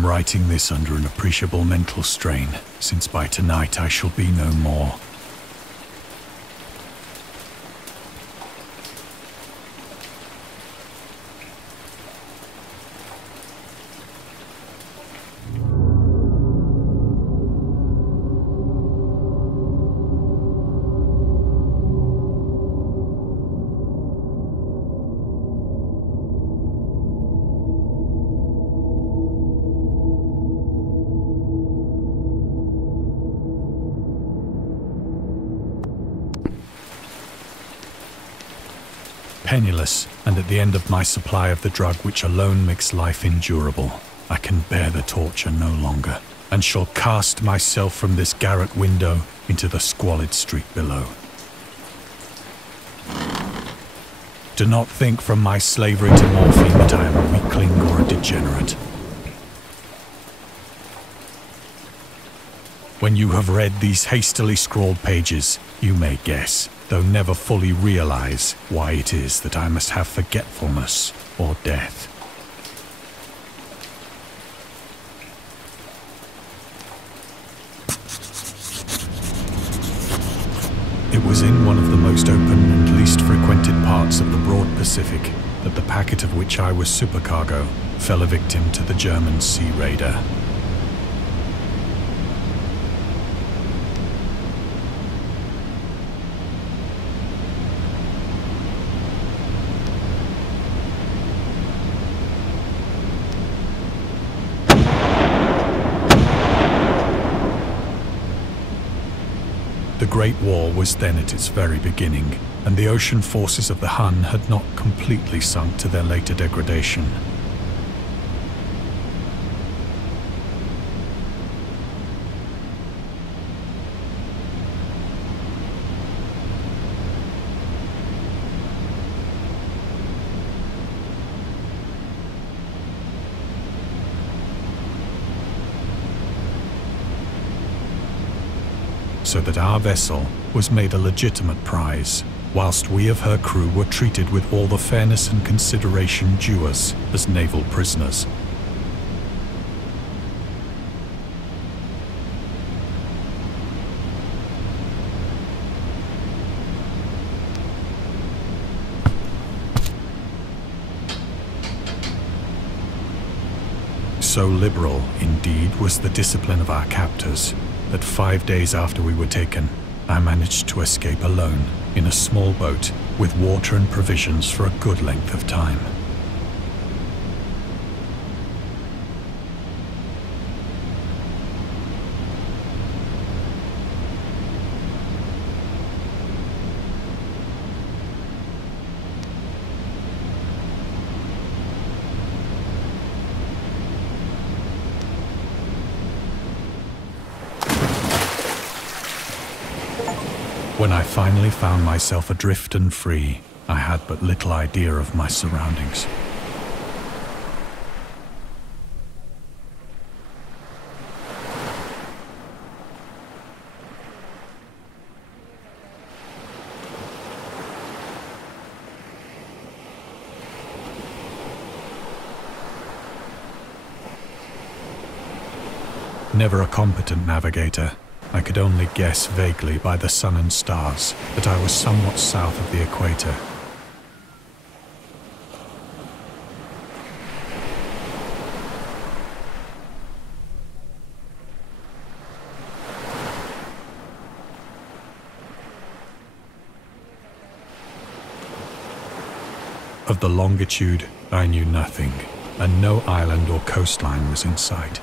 am writing this under an appreciable mental strain, since by tonight I shall be no more. Penniless, and at the end of my supply of the drug which alone makes life endurable, I can bear the torture no longer, and shall cast myself from this garret window into the squalid street below. Do not think from my slavery to morphine that I am a weakling or a degenerate. When you have read these hastily scrawled pages, you may guess, though never fully realize, why it is that I must have forgetfulness or death. It was in one of the most open and least frequented parts of the broad Pacific that the packet of which I was supercargo fell a victim to the German sea raider. The Great War was then at its very beginning, and the ocean forces of the Hun had not completely sunk to their later degradation. So that our vessel was made a legitimate prize, whilst we of her crew were treated with all the fairness and consideration due us as naval prisoners. So liberal, indeed, was the discipline of our captors, that 5 days after we were taken, I managed to escape alone in a small boat with water and provisions for a good length of time. When I finally found myself adrift and free, I had but little idea of my surroundings. Never a competent navigator, I could only guess vaguely by the sun and stars that I was somewhat south of the equator. Of the longitude, I knew nothing, and no island or coastline was in sight.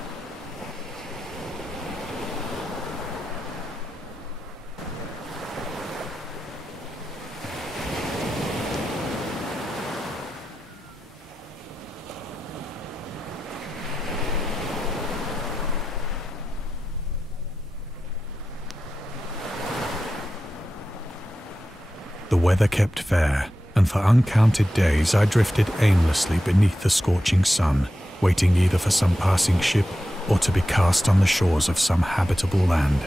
The weather kept fair, and for uncounted days I drifted aimlessly beneath the scorching sun, waiting either for some passing ship or to be cast on the shores of some habitable land.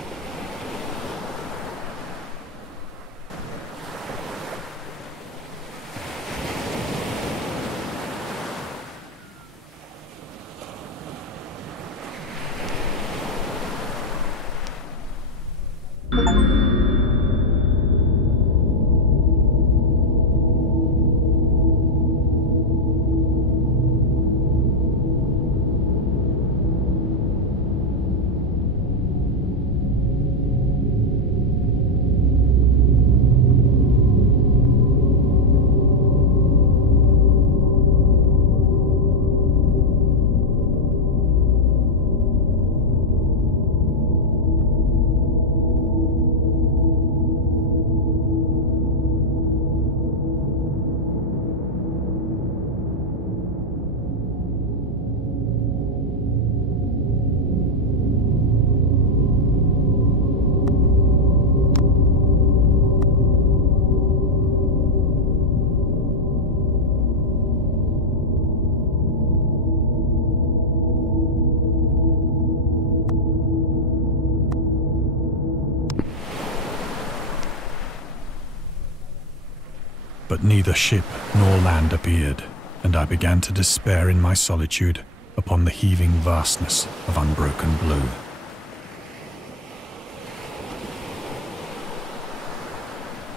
But neither ship nor land appeared, and I began to despair in my solitude upon the heaving vastness of unbroken blue.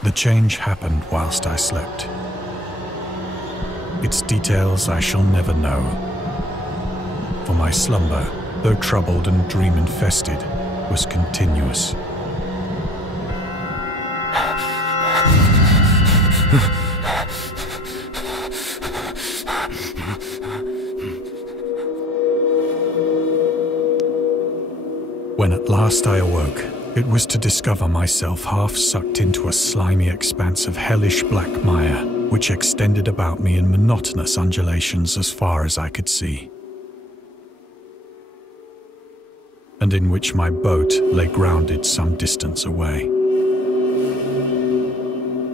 The change happened whilst I slept. Its details I shall never know, for my slumber, though troubled and dream-infested, was continuous. When at last I awoke, it was to discover myself half sucked into a slimy expanse of hellish black mire, which extended about me in monotonous undulations as far as I could see, and in which my boat lay grounded some distance away.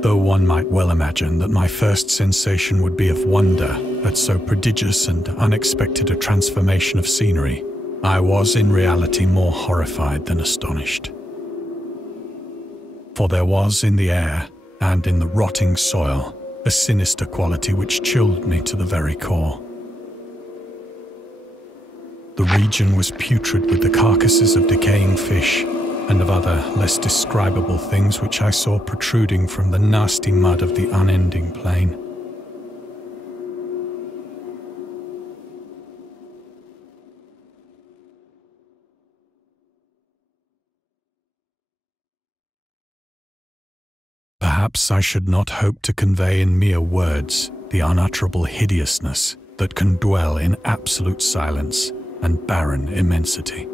Though one might well imagine that my first sensation would be of wonder at so prodigious and unexpected a transformation of scenery, I was in reality more horrified than astonished. For there was in the air and in the rotting soil a sinister quality which chilled me to the very core. The region was putrid with the carcasses of decaying fish and of other less describable things which I saw protruding from the nasty mud of the unending plain. Perhaps I should not hope to convey in mere words the unutterable hideousness that can dwell in absolute silence and barren immensity.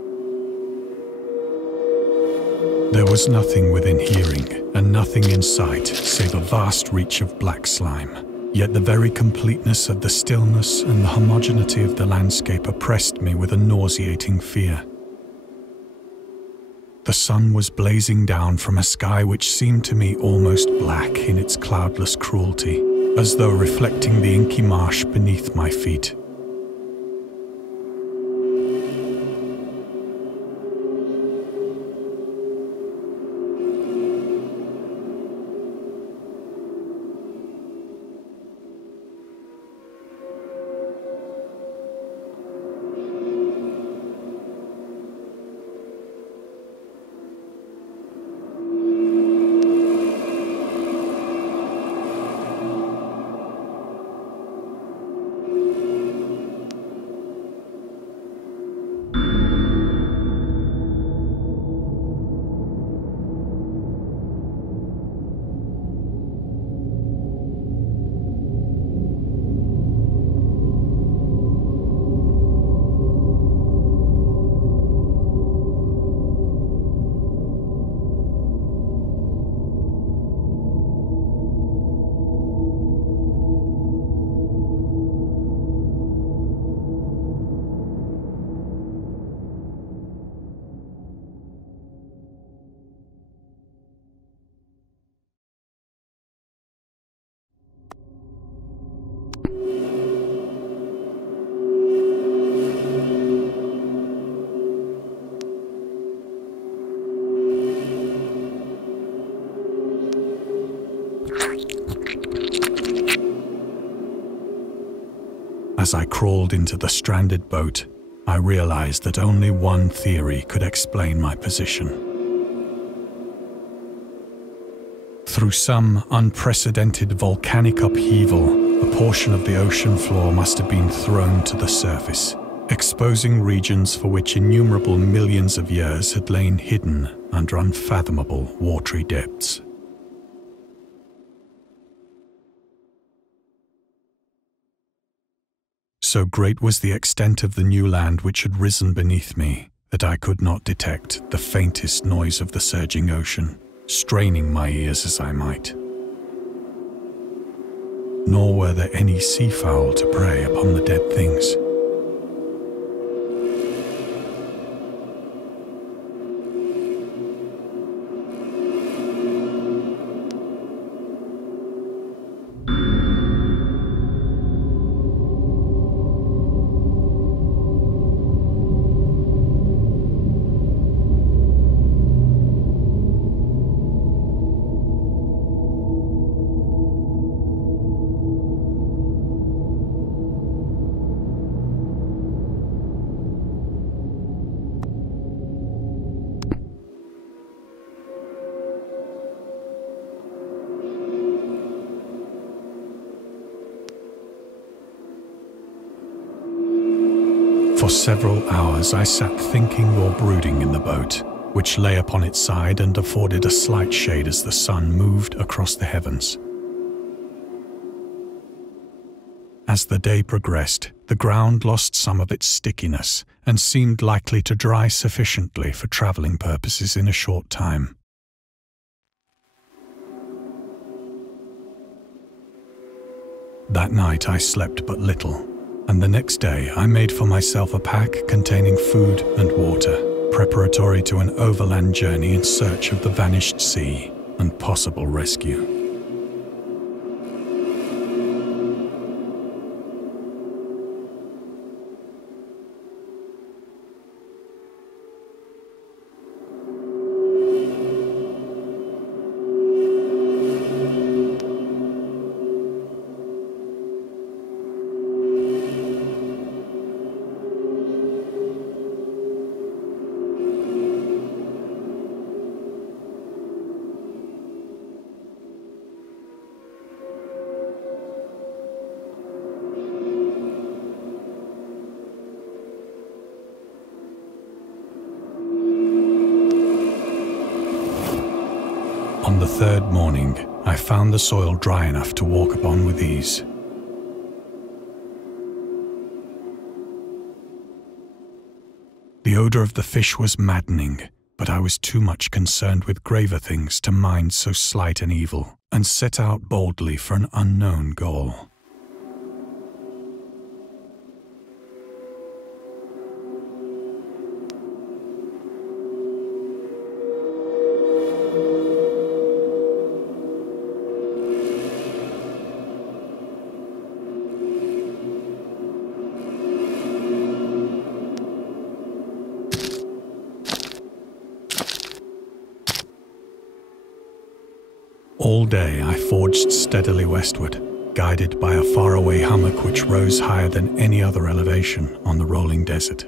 There was nothing within hearing and nothing in sight save a vast reach of black slime, yet the very completeness of the stillness and the homogeneity of the landscape oppressed me with a nauseating fear. The sun was blazing down from a sky which seemed to me almost black in its cloudless cruelty, as though reflecting the inky marsh beneath my feet. As I crawled into the stranded boat, I realized that only one theory could explain my position. Through some unprecedented volcanic upheaval, a portion of the ocean floor must have been thrown to the surface, exposing regions for which innumerable millions of years had lain hidden under unfathomable watery depths. So great was the extent of the new land which had risen beneath me that I could not detect the faintest noise of the surging ocean, straining my ears as I might. Nor were there any seafowl to prey upon the dead things. For several hours I sat thinking or brooding in the boat, which lay upon its side and afforded a slight shade as the sun moved across the heavens. As the day progressed, the ground lost some of its stickiness and seemed likely to dry sufficiently for travelling purposes in a short time. That night I slept but little, and the next day I made for myself a pack containing food and water, preparatory to an overland journey in search of the vanished sea and possible rescue. On the third morning, I found the soil dry enough to walk upon with ease. The odour of the fish was maddening, but I was too much concerned with graver things to mind so slight an evil, and set out boldly for an unknown goal. All day I forged steadily westward, guided by a faraway hummock which rose higher than any other elevation on the rolling desert.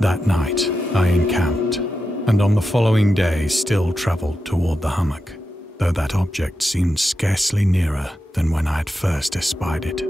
That night, I encamped, and on the following day still travelled toward the hummock, though that object seemed scarcely nearer than when I had first espied it.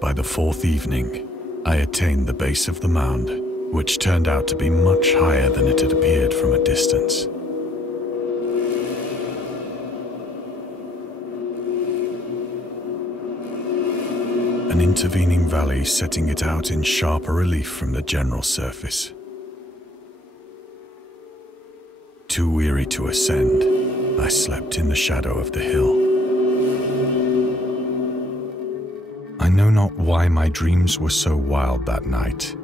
By the fourth evening, I attained the base of the mound, which turned out to be much higher than it had appeared from a distance. An intervening valley setting it out in sharper relief from the general surface. Too weary to ascend, I slept in the shadow of the hill. I know not why my dreams were so wild that night.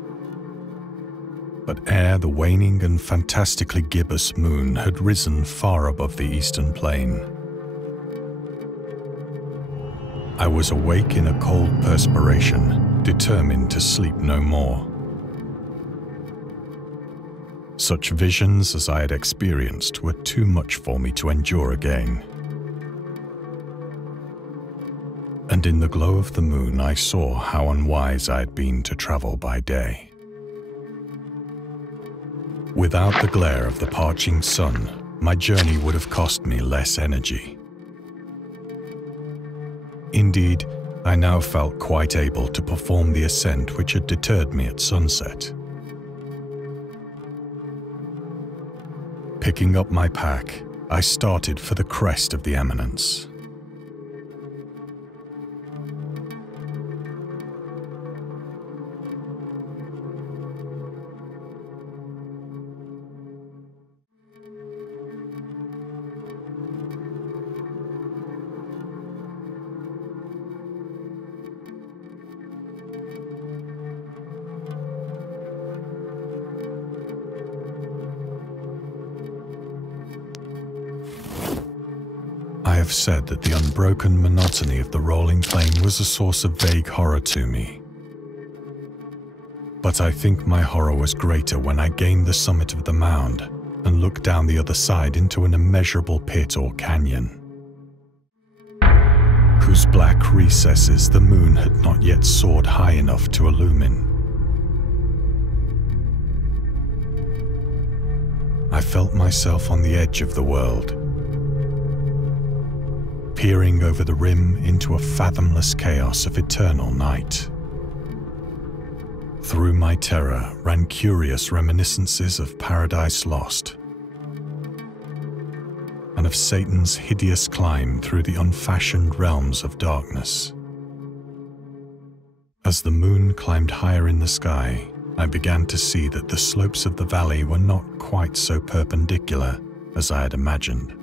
But ere the waning and fantastically gibbous moon had risen far above the eastern plain, I was awake in a cold perspiration, determined to sleep no more. Such visions as I had experienced were too much for me to endure again. And in the glow of the moon I saw how unwise I had been to travel by day. Without the glare of the parching sun, my journey would have cost me less energy. Indeed, I now felt quite able to perform the ascent which had deterred me at sunset. Picking up my pack, I started for the crest of the eminence. I have said that the unbroken monotony of the rolling plain was a source of vague horror to me. But I think my horror was greater when I gained the summit of the mound and looked down the other side into an immeasurable pit or canyon, whose black recesses the moon had not yet soared high enough to illumine. I felt myself on the edge of the world, peering over the rim into a fathomless chaos of eternal night. Through my terror ran curious reminiscences of Paradise Lost, and of Satan's hideous climb through the unfashioned realms of darkness. As the moon climbed higher in the sky, I began to see that the slopes of the valley were not quite so perpendicular as I had imagined.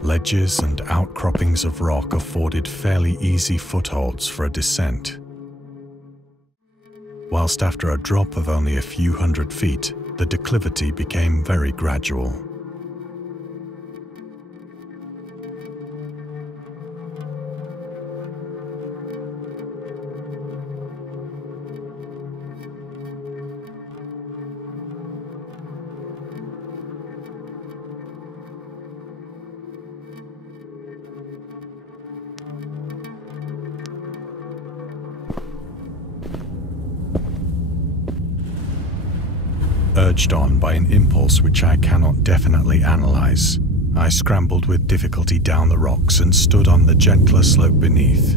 Ledges and outcroppings of rock afforded fairly easy footholds for a descent, whilst after a drop of only a few hundred feet, the declivity became very gradual. Urged on by an impulse which I cannot definitely analyze, I scrambled with difficulty down the rocks and stood on the gentler slope beneath,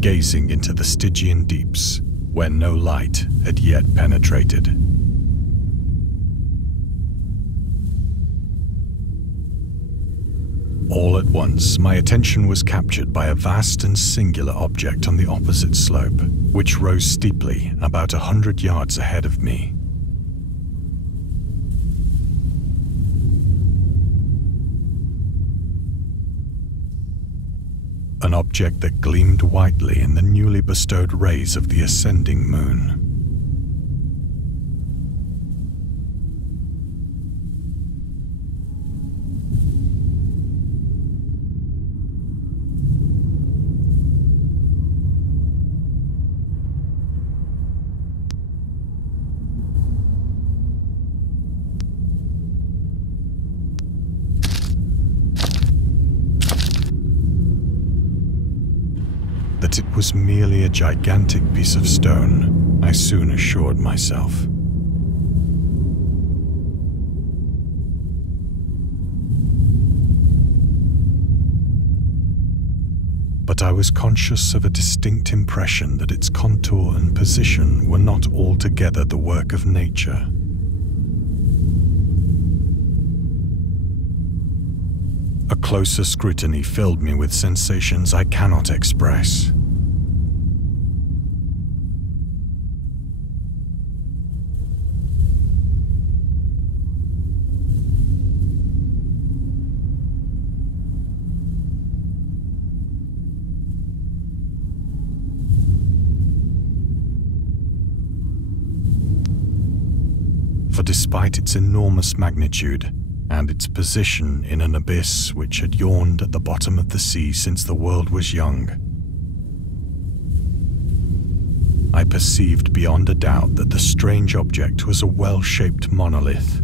gazing into the Stygian deeps where no light had yet penetrated. All at once, my attention was captured by a vast and singular object on the opposite slope, which rose steeply about 100 yards ahead of me. An object that gleamed whitely in the newly bestowed rays of the ascending moon. That it was merely a gigantic piece of stone, I soon assured myself. But I was conscious of a distinct impression that its contour and position were not altogether the work of nature. A closer scrutiny filled me with sensations I cannot express. despite its enormous magnitude and its position in an abyss which had yawned at the bottom of the sea since the world was young, I perceived beyond a doubt that the strange object was a well-shaped monolith,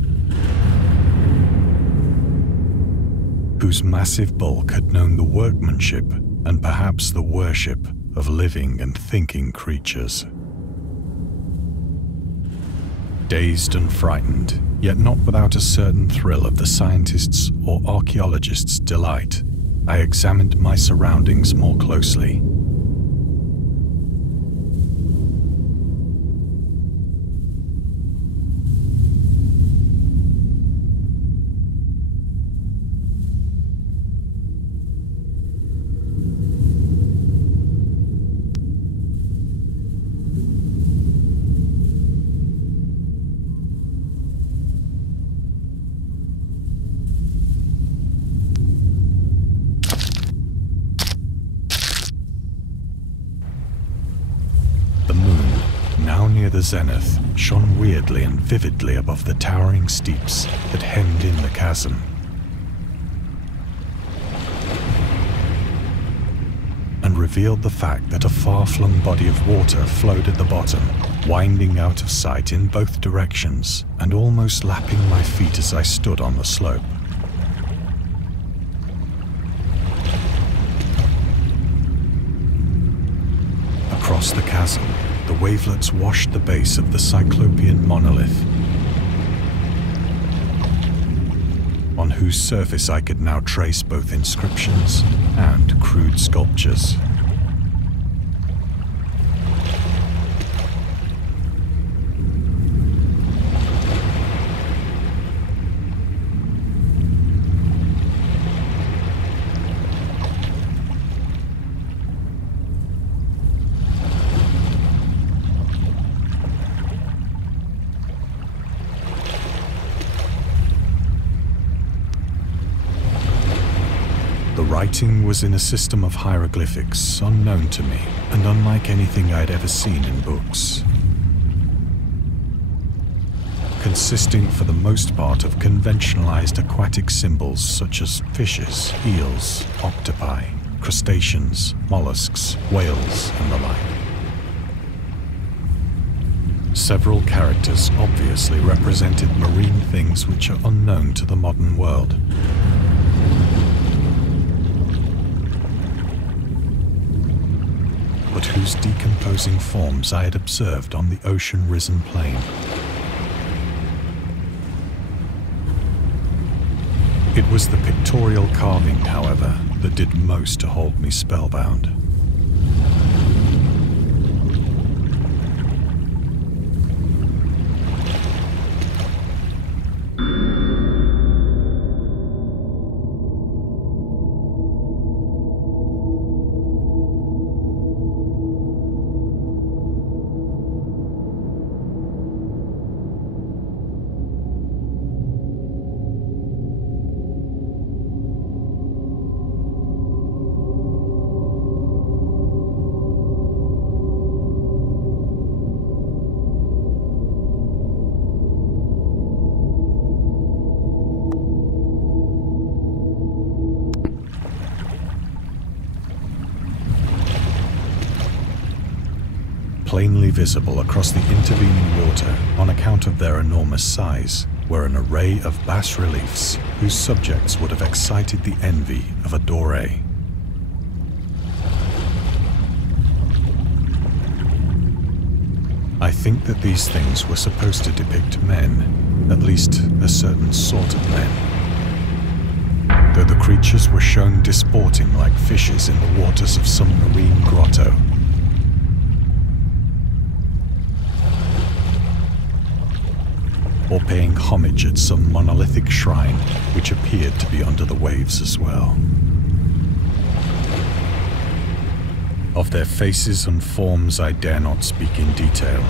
whose massive bulk had known the workmanship and perhaps the worship of living and thinking creatures. Dazed and frightened, yet not without a certain thrill of the scientist's or archaeologist's delight, I examined my surroundings more closely. The zenith shone weirdly and vividly above the towering steeps that hemmed in the chasm. And revealed the fact that a far-flung body of water flowed at the bottom, winding out of sight in both directions and almost lapping my feet as I stood on the slope. Across the chasm, the wavelets washed the base of the cyclopean monolith, on whose surface I could now trace both inscriptions and crude sculptures. Writing was in a system of hieroglyphics unknown to me and unlike anything I had ever seen in books, consisting for the most part of conventionalized aquatic symbols such as fishes, eels, octopi, crustaceans, mollusks, whales, and the like. Several characters obviously represented marine things which are unknown to the modern world. But whose decomposing forms I had observed on the ocean-risen plain. It was the pictorial carving, however, that did most to hold me spellbound. Plainly visible across the intervening water on account of their enormous size were an array of bas-reliefs whose subjects would have excited the envy of a Doré. I think that these things were supposed to depict men, at least a certain sort of men, though the creatures were shown disporting like fishes in the waters of some marine grotto. Or paying homage at some monolithic shrine which appeared to be under the waves as well. Of their faces and forms I dare not speak in detail,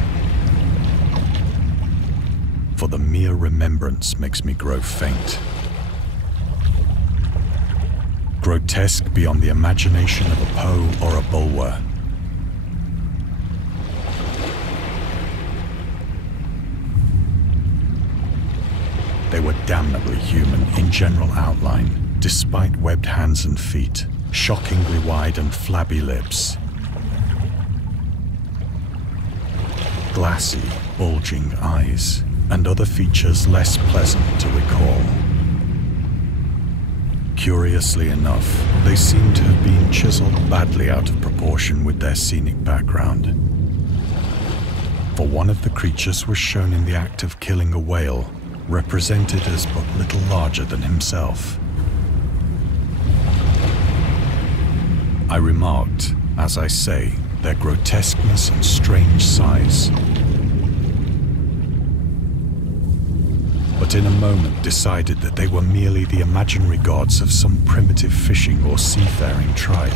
for the mere remembrance makes me grow faint. Grotesque beyond the imagination of a Poe or a Bulwer. They were damnably human in general outline, despite webbed hands and feet, shockingly wide and flabby lips, glassy, bulging eyes, and other features less pleasant to recall. Curiously enough, they seem to have been chiseled badly out of proportion with their scenic background. For one of the creatures was shown in the act of killing a whale, represented as but little larger than himself. I remarked, as I say, their grotesqueness and strange size, but in a moment decided that they were merely the imaginary gods of some primitive fishing or seafaring tribe.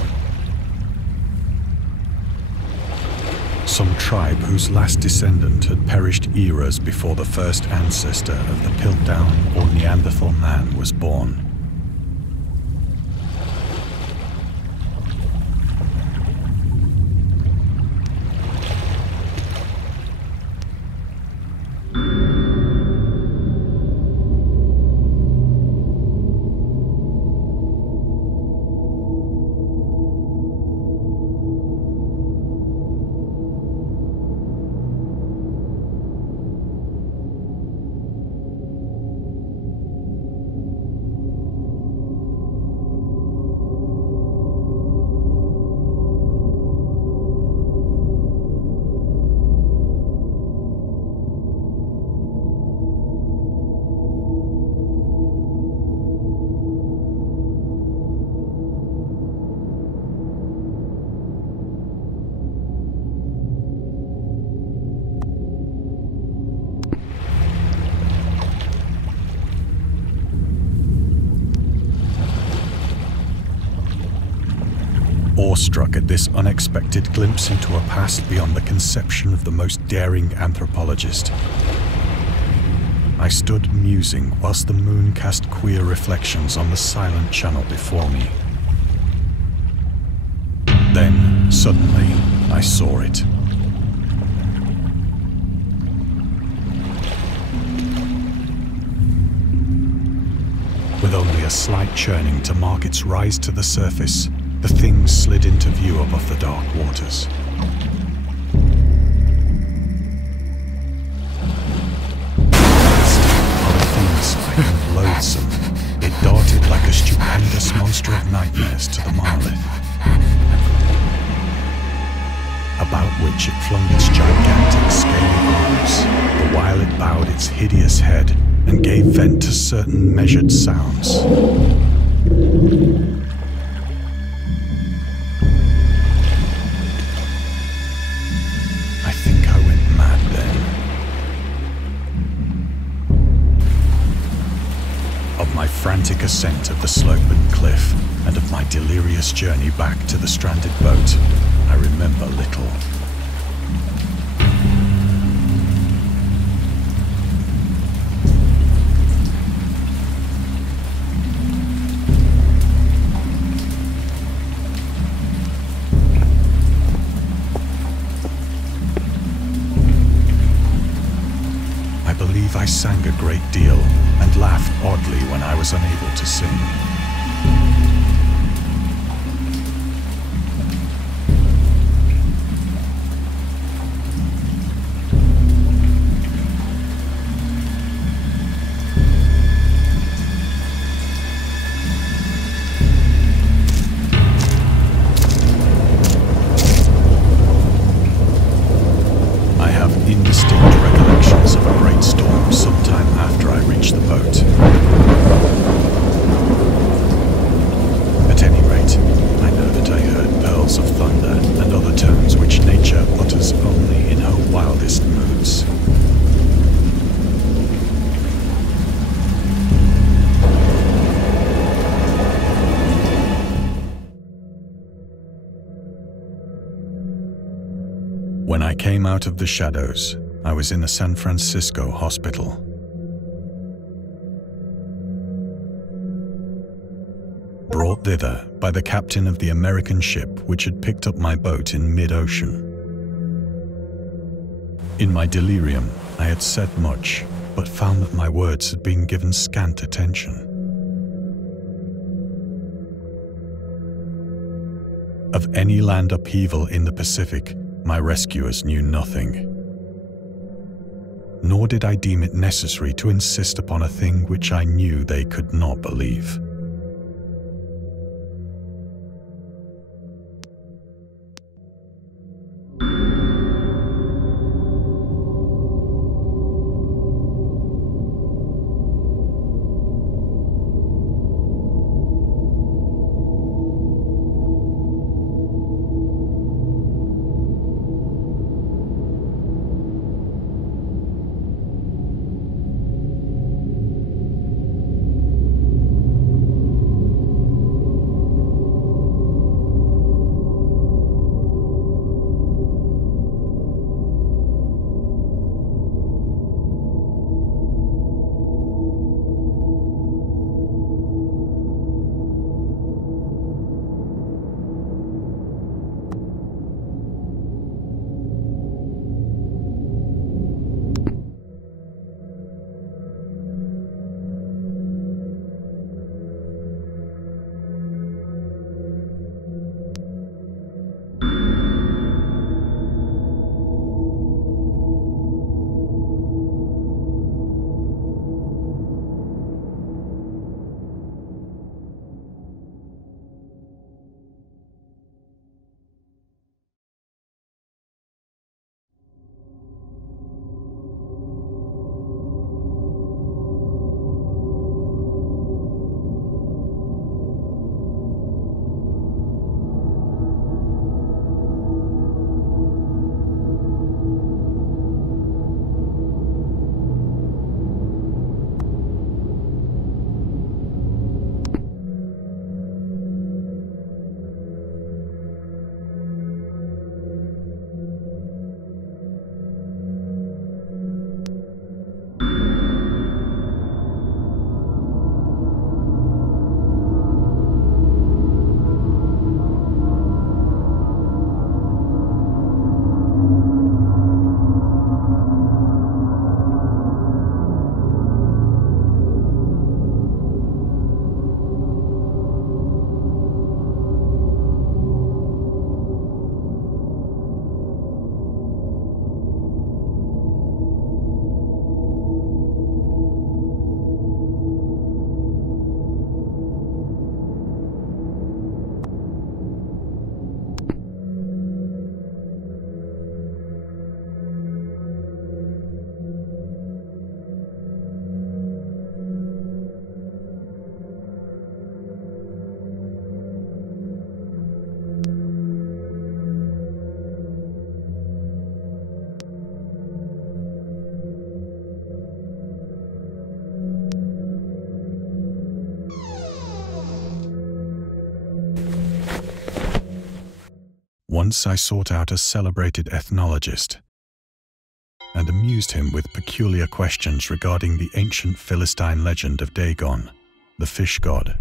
Some tribe whose last descendant had perished eras before the first ancestor of the Piltdown or Neanderthal man was born. Awestruck at this unexpected glimpse into a past beyond the conception of the most daring anthropologist, I stood musing whilst the moon cast queer reflections on the silent channel before me. Then, suddenly, I saw it. With only a slight churning to mark its rise to the surface, the thing slid into view above the dark waters. Unfenced and loathsome, it darted like a stupendous monster of nightmares to the monolith, about which it flung its gigantic scaly arms, the while it bowed its hideous head and gave vent to certain measured sounds. Frantic ascent of the sloping cliff and of my delirious journey back to the stranded boat, I remember little. I believe I sang a great deal and laughed oddly when I was unable to sing. I have indistinct recollections of a great storm sometime after I reached the boat. At any rate, I know that I heard pearls of thunder and other tones which nature utters only in her wildest moods. When I came out of the shadows, I was in a San Francisco hospital. Brought thither by the captain of the American ship which had picked up my boat in mid-ocean. In my delirium, I had said much, but found that my words had been given scant attention. Of any land upheaval in the Pacific, my rescuers knew nothing. Nor did I deem it necessary to insist upon a thing which I knew they could not believe. Once I sought out a celebrated ethnologist and amused him with peculiar questions regarding the ancient Philistine legend of Dagon, the fish god.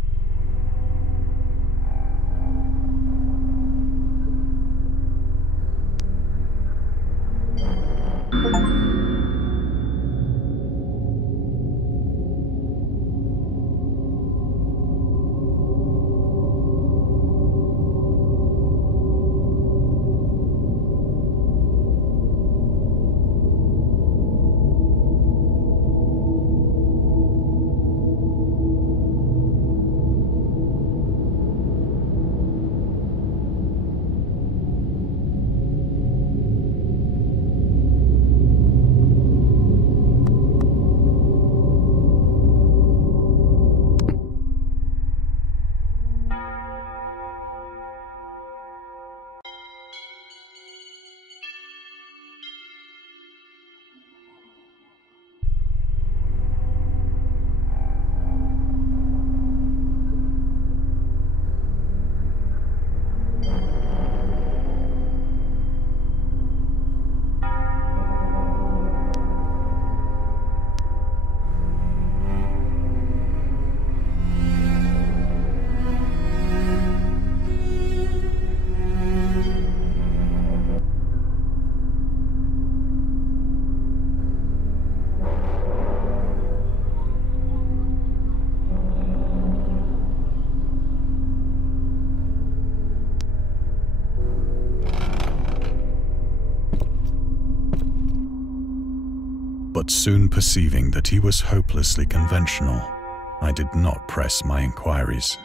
but soon perceiving that he was hopelessly conventional, I did not press my inquiries.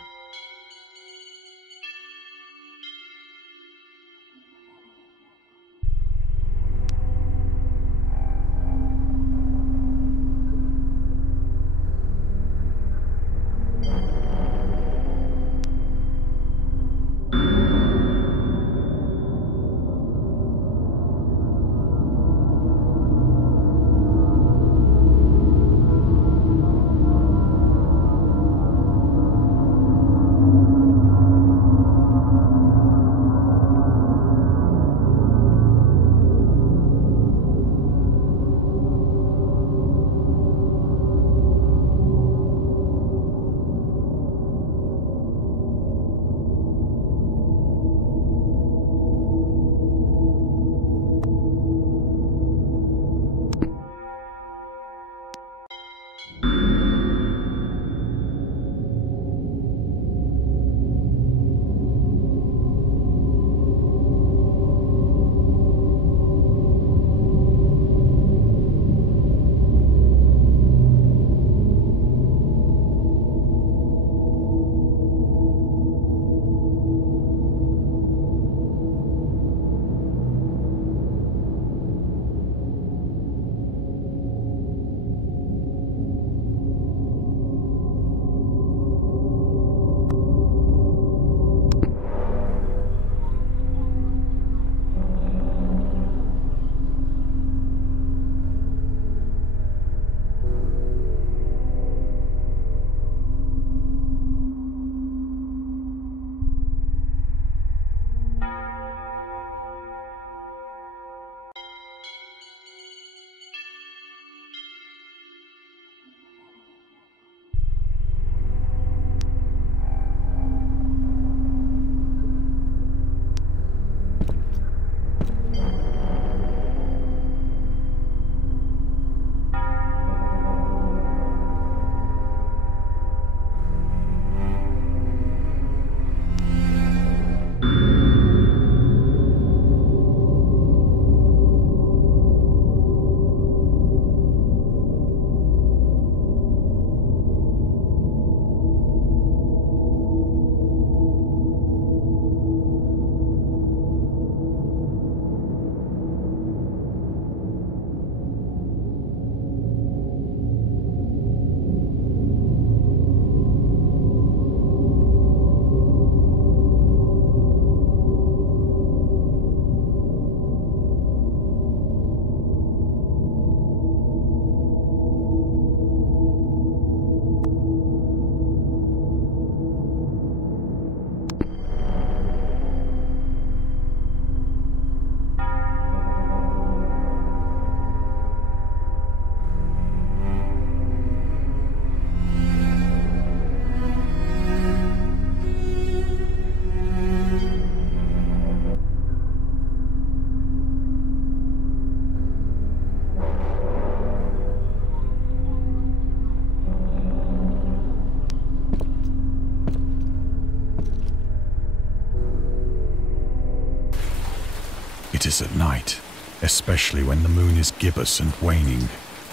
It is at night, especially when the moon is gibbous and waning,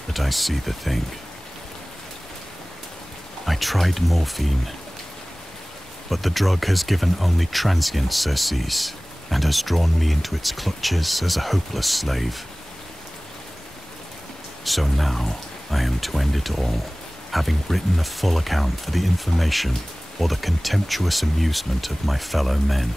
that I see the thing. I tried morphine, but the drug has given only transient surcease and has drawn me into its clutches as a hopeless slave. So now I am to end it all, having written a full account for the information or the contemptuous amusement of my fellow men.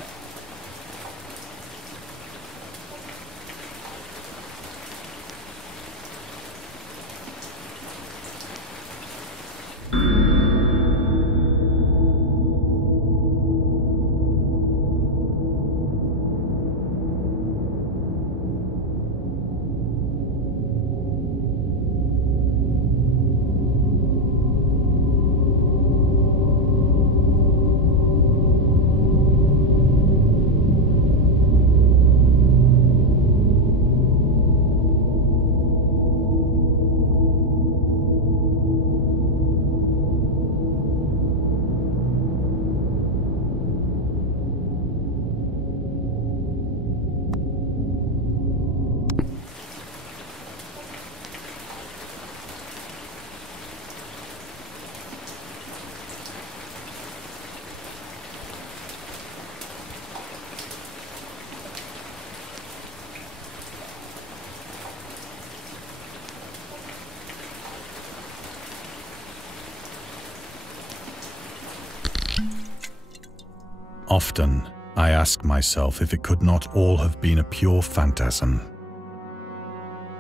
Often, I ask myself if it could not all have been a pure phantasm.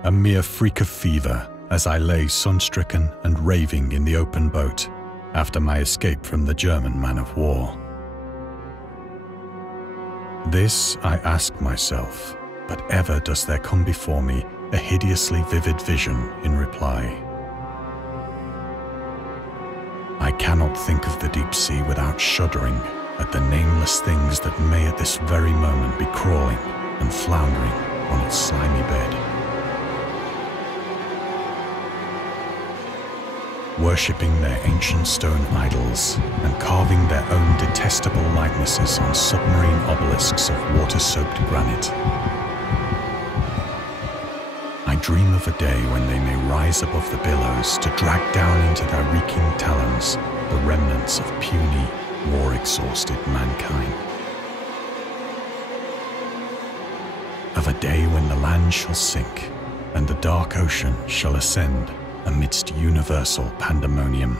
A mere freak of fever as I lay sun-stricken and raving in the open boat after my escape from the German man-of-war. This I ask myself, but ever does there come before me a hideously vivid vision in reply. I cannot think of the deep sea without shuddering at the nameless things that may at this very moment be crawling and floundering on its slimy bed. Worshipping their ancient stone idols and carving their own detestable likenesses on submarine obelisks of water-soaked granite. I dream of a day when they may rise above the billows to drag down into their reeking talons the remnants of puny, war-exhausted mankind. Of a day when the land shall sink and the dark ocean shall ascend amidst universal pandemonium.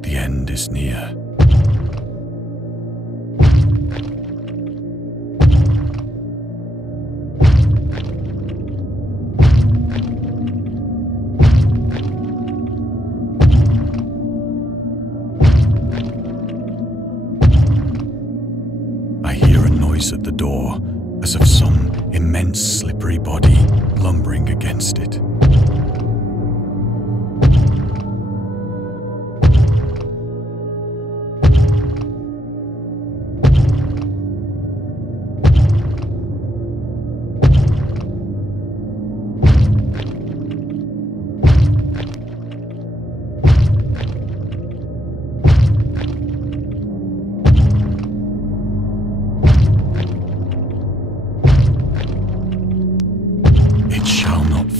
The end is near. I hear a noise at the door, as of some immense slippery body lumbering against it.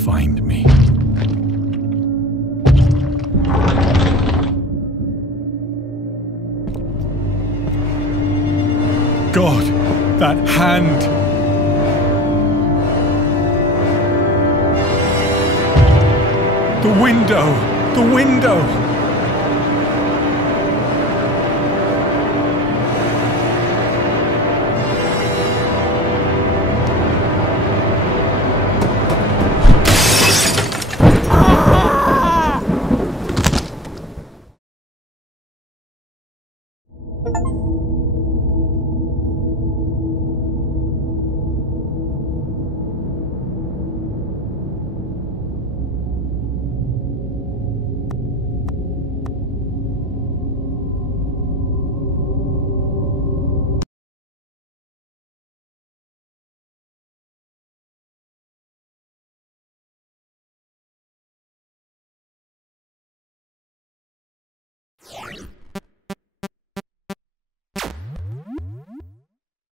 Find me. God, that hand! The window! The window!